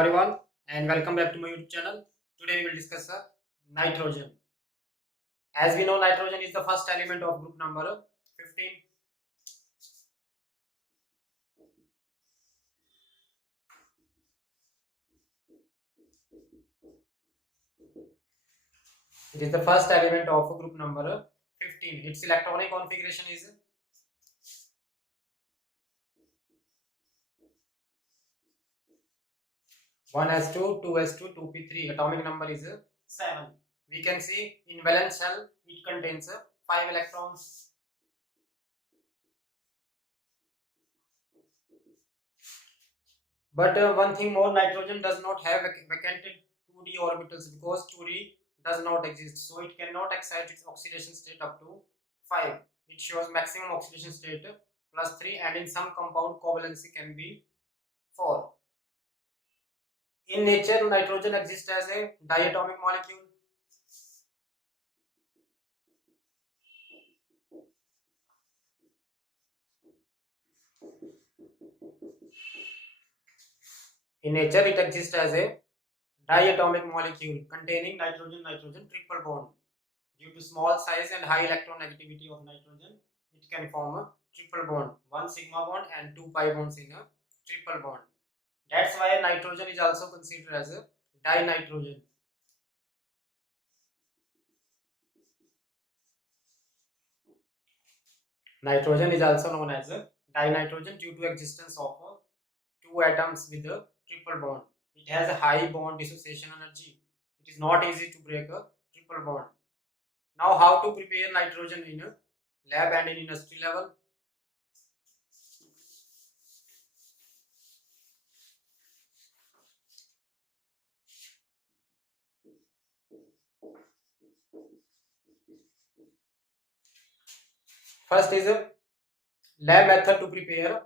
everyone and welcome back to my YouTube channel. Today we will discuss nitrogen. As we know, nitrogen is the first element of group number 15. It is the first element of group number 15. Its electronic configuration is 1s2, 2s2, 2p3. Atomic number is 7. We can see in valence shell it contains 5 electrons. But one thing more, nitrogen does not have vacanted 2d orbitals because 2d does not exist. So it cannot excite its oxidation state up to 5. It shows maximum oxidation state plus 3, and in some compound covalency can be 4. In nature, nitrogen exists as a diatomic molecule. In nature, it exists as a diatomic molecule containing nitrogen-nitrogen triple bond. Due to small size and high electronegativity of nitrogen, it can form a triple bond, 1 sigma bond and 2 pi bonds in a triple bond. That's why nitrogen is also considered as a dinitrogen. Nitrogen is also known as a dinitrogen due to existence of two atoms with a triple bond. It has a high bond dissociation energy. It is not easy to break a triple bond. Now, how to prepare nitrogen in a lab and in industry level? First is a lab method to prepare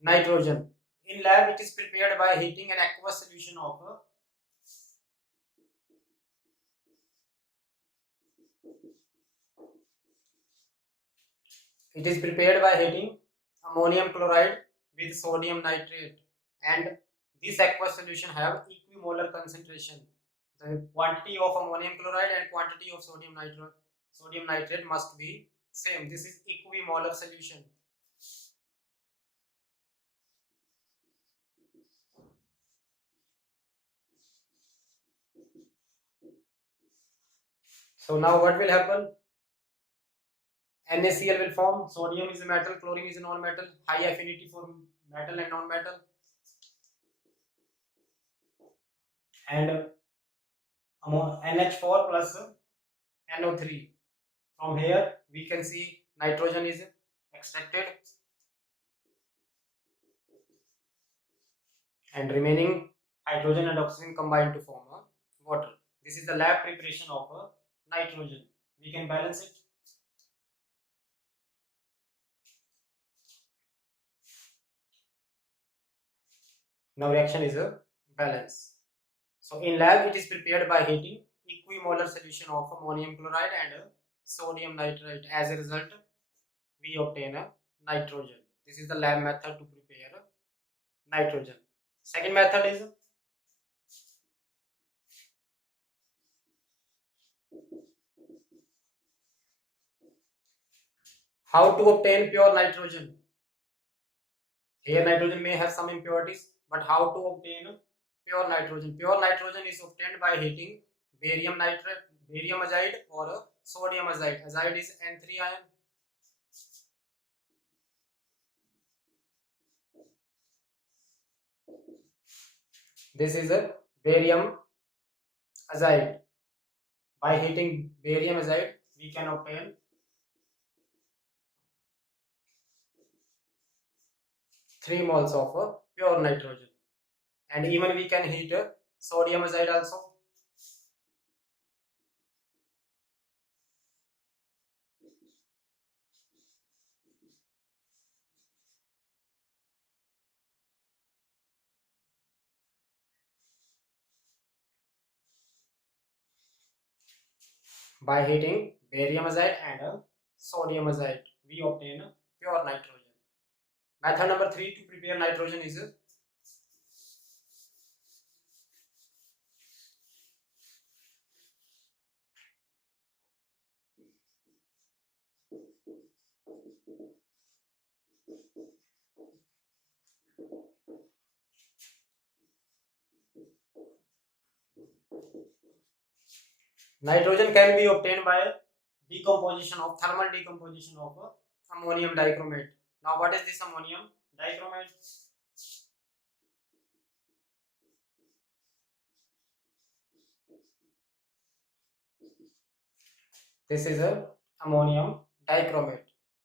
nitrogen. In lab, it is prepared by heating an aqueous solution of it is prepared by heating ammonium chloride with sodium nitrate, and this aqueous solution have equimolar concentration. The quantity of ammonium chloride and quantity of sodium nitrate must be same. This is equimolar solution. So now what will happen? NaCl will form. Sodium is a metal, chlorine is a non-metal, high affinity for metal and non-metal. And NH4 plus NO3. From here we can see nitrogen is extracted and remaining hydrogen and oxygen combine to form water. This is the lab preparation of nitrogen. We can balance it. Now reaction is a balance. So in lab it is prepared by heating equimolar solution of ammonium chloride and sodium nitrate. As a result, we obtain a nitrogen. This is the lab method to prepare nitrogen. Second method is how to obtain pure nitrogen. Here nitrogen may have some impurities, but how to obtain pure nitrogen? Pure nitrogen is obtained by heating barium nitrate, barium azide or sodium azide. Azide is N3 ion. This is a barium azide. By heating barium azide, we can obtain 3 moles of pure nitrogen. And even we can heat sodium azide also. By heating barium azide and sodium azide, we obtain pure nitrogen. Method number 3 to prepare nitrogen is Nitrogen can be obtained by decomposition of thermal decomposition of ammonium dichromate. Now, what is this ammonium dichromate? This is a ammonium dichromate.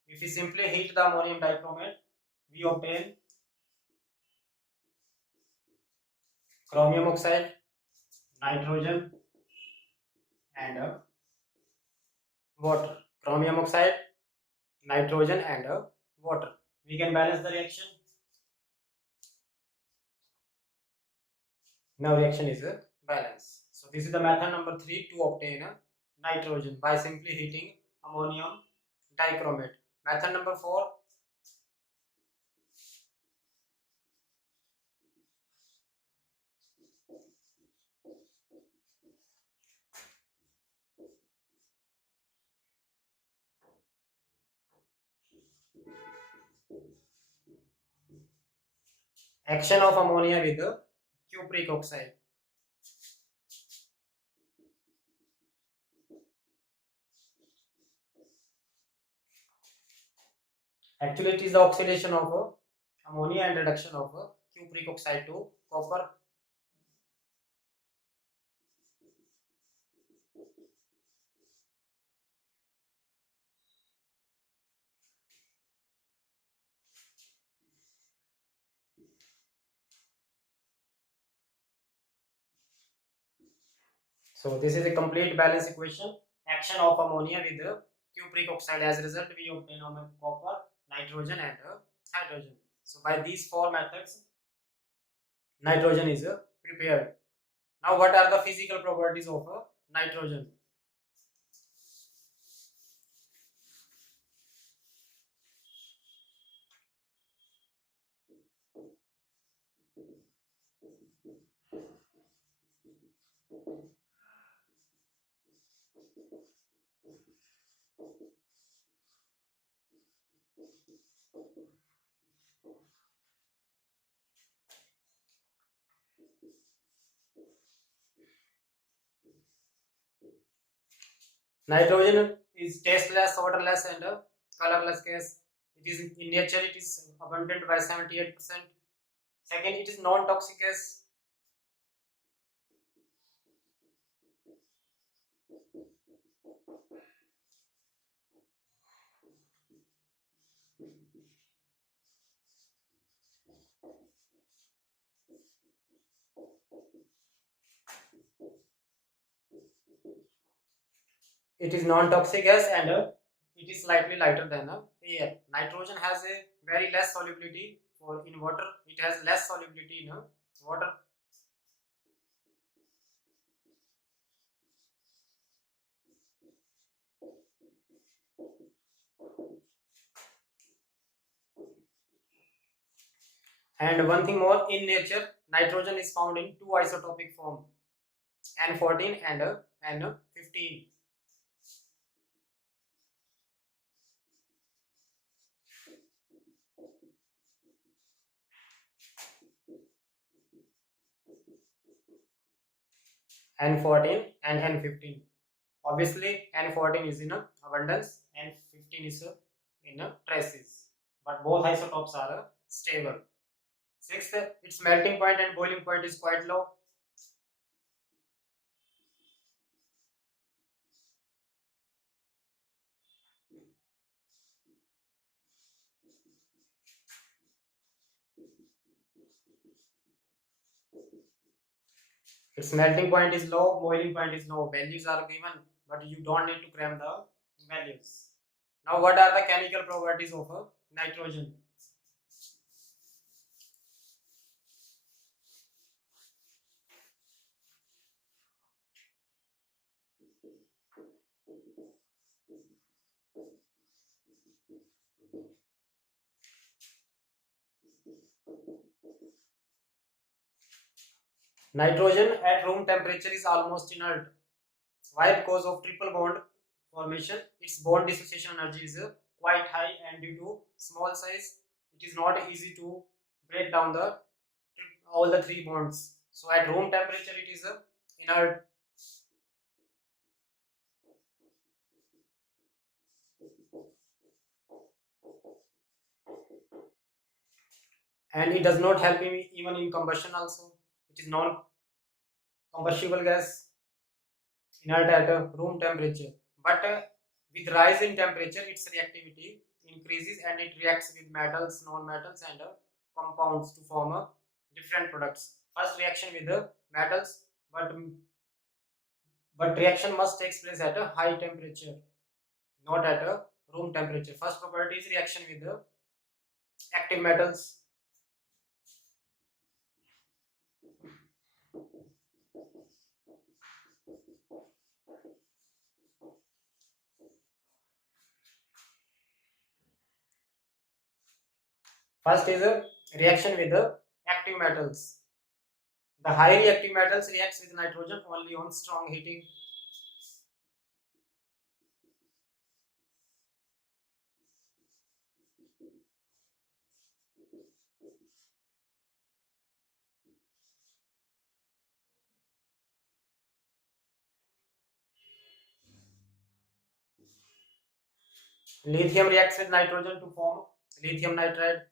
If we simply heat the ammonium dichromate, we obtain chromium oxide, nitrogen, and water. Chromium oxide, nitrogen, and water. We can balance the reaction. Now reaction is balanced. So this is the method number 3 to obtain nitrogen by simply heating ammonium dichromate. Method number 4. Action of ammonia with cupric oxide. Actually, it is the oxidation of ammonia and reduction of cupric oxide to copper. So this is a complete balance equation. Action of ammonia with cupric oxide. As a result, we obtain copper, nitrogen, and hydrogen. So by these 4 methods, nitrogen is prepared. Now, what are the physical properties of nitrogen? Nitrogen is tasteless, odorless, and colorless gas. It is in nature, it is abundant by 78%. Second, it is non-toxic gas. It is non-toxic gas, and it is slightly lighter than air. Nitrogen has a very less solubility in water. It has less solubility in water. And one thing more, in nature, nitrogen is found in 2 isotopic form, N14 and N15. N14 and N15. Obviously, N14 is in abundance, N15 is in traces, but both isotopes are stable. Sixth, its melting point and boiling point is quite low. Its melting point is low, boiling point is low. Values are given, but you don't need to cram the values. Now, what are the chemical properties of nitrogen? Nitrogen at room temperature is almost inert. Why? Because of triple bond formation, its bond dissociation energy is quite high, and due to small size, it is not easy to break down the all the three bonds. So at room temperature it is inert, and it does not help even in combustion also. It is non-combustible gas, inert at room temperature. But with rise in temperature, its reactivity increases and it reacts with metals, non-metals, and compounds to form different products. First reaction with the metals, but reaction must take place at a high temperature, not at a room temperature. First property is reaction with the active metals. First is a reaction with the active metals. The high reactive metals reacts with nitrogen only on strong heating. Lithium reacts with nitrogen to form lithium nitride.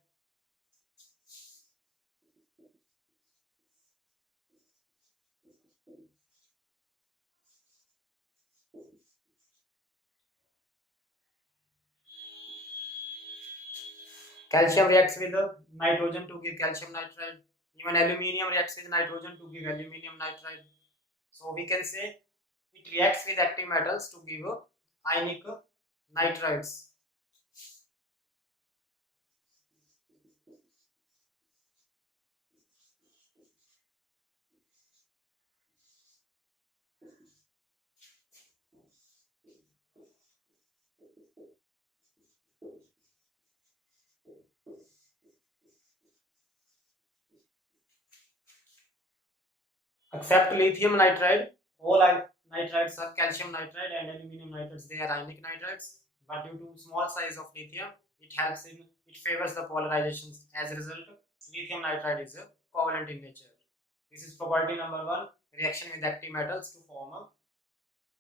Calcium reacts with nitrogen to give calcium nitride. Even aluminium reacts with nitrogen to give aluminium nitride. So we can say it reacts with active metals to give ionic nitrides. Except lithium nitride, all nitrides are calcium nitride and aluminum nitrides. They are ionic nitrides, but due to small size of lithium, it favors the polarizations. As a result, lithium nitride is covalent in nature. This is property number one: reaction with active metals to form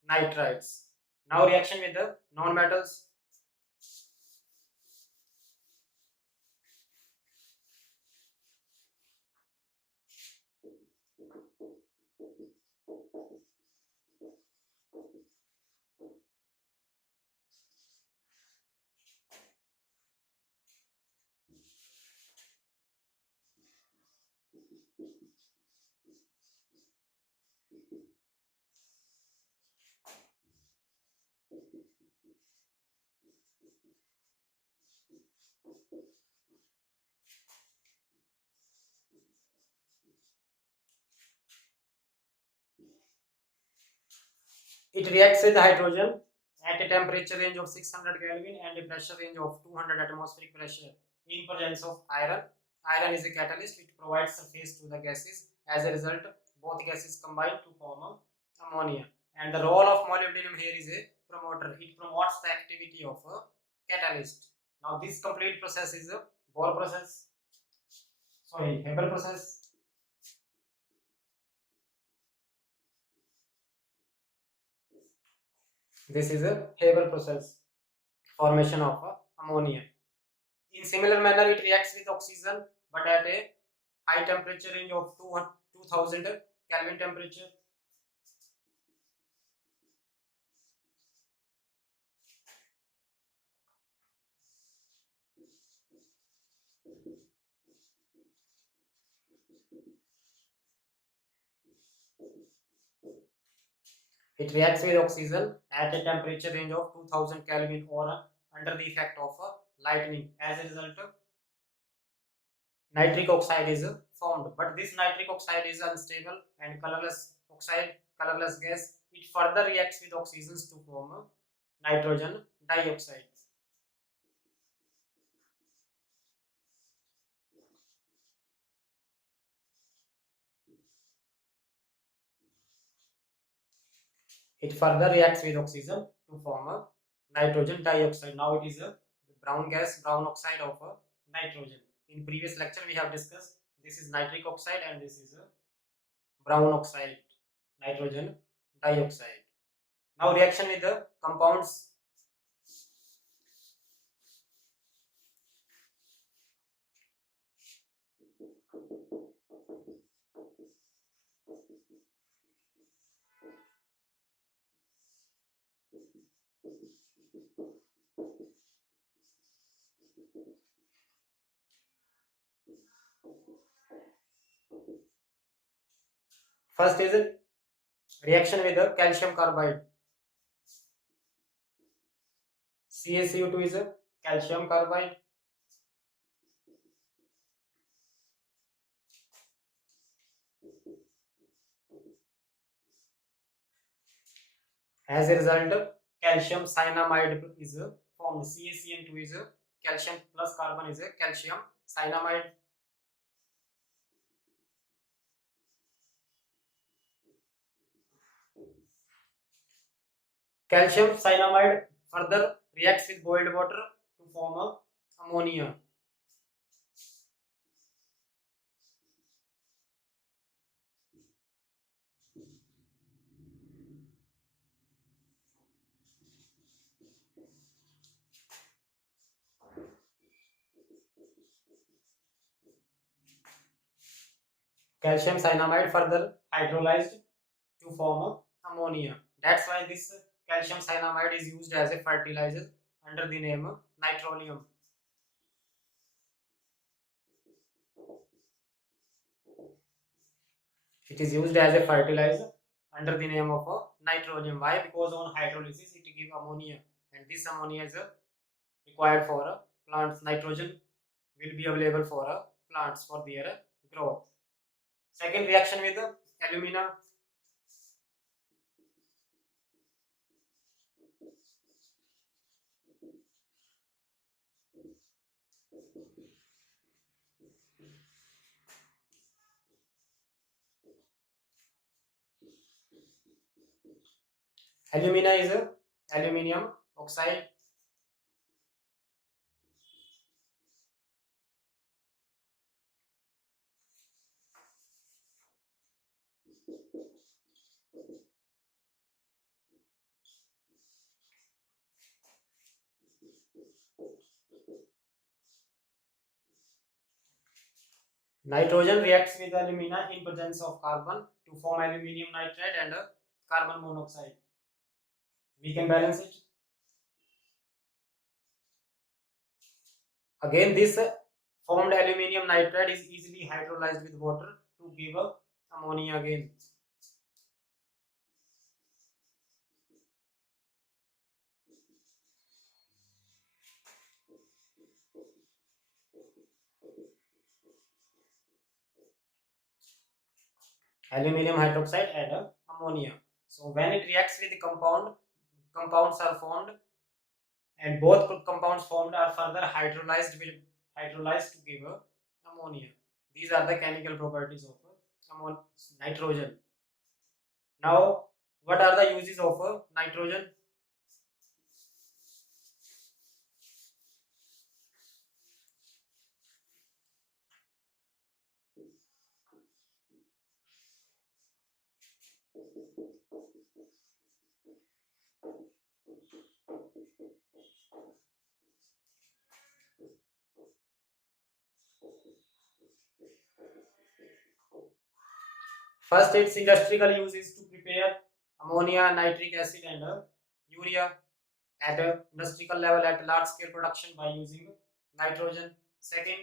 nitrides. Now reaction with the non-metals. It reacts with hydrogen at a temperature range of 600 Kelvin and a pressure range of 200 atmospheric pressure in presence of iron. Iron is a catalyst which provides surface to the gases. As a result, both gases combine to form ammonia. And the role of molybdenum here is a promoter. It promotes the activity of a catalyst. Now this complete process is a Bohr process. Sorry, Haber process. This is a Haber process, formation of ammonia. In similar manner, it reacts with oxygen, but at a high temperature range of 2000 Kelvin temperature. It reacts with oxygen at a temperature range of 2000 Kelvin or under the effect of lightning. As a result, nitric oxide is formed, but this nitric oxide is unstable and colorless gas. It further reacts with oxygens to form nitrogen dioxide. It further reacts with oxygen to form a nitrogen dioxide. Now it is a brown gas, brown oxide of nitrogen. In previous lecture we have discussed this is nitric oxide and this is brown oxide, nitrogen dioxide. Now reaction with the compounds. First is a reaction with the calcium carbide. CaCO2 is a calcium carbide. As a result, calcium cyanamide is formed. CaCN2 is a calcium plus carbon is a calcium cyanamide. Calcium cyanamide further reacts with boiled water to form a ammonia. Calcium cyanamide further hydrolyzed to form ammonia. That's why this calcium cyanamide is used as a fertilizer under the name nitronium. It is used as a fertilizer under the name of nitronium. Why? Because on hydrolysis it gives ammonia, and this ammonia is required for plants. Nitrogen will be available for plants for their growth. Second reaction with alumina. Alumina is aluminium oxide. Nitrogen reacts with alumina in presence of carbon to form aluminium nitride and carbon monoxide. We can balance it. Again, this formed aluminium nitride is easily hydrolyzed with water to give ammonia again. Aluminium hydroxide and ammonia. So when it reacts with the compounds are formed, and both compounds formed are further hydrolyzed to give ammonia. These are the chemical properties of nitrogen. Now, what are the uses of nitrogen? First, its industrial use is to prepare ammonia, nitric acid, and urea at a industrial level at large scale production by using nitrogen. Second,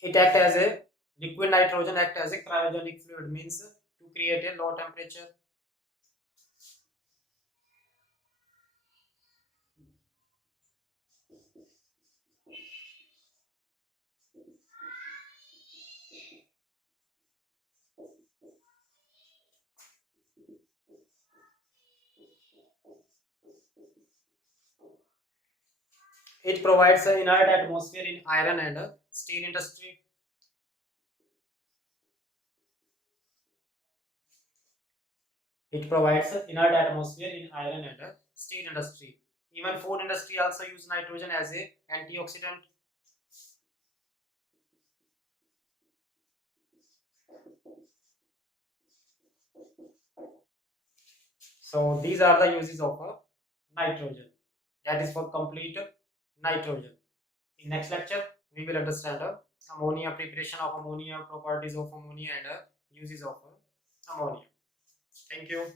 it act as a liquid nitrogen act as a cryogenic fluid, means to create a low temperature. It provides an inert atmosphere in iron and steel industry. It provides inert atmosphere in iron and steel industry. Even food industry also use nitrogen as a antioxidant. So these are the uses of nitrogen. That is for complete nitrogen. In next lecture, we will understand ammonia, preparation of ammonia, properties of ammonia, and uses of ammonia. Thank you.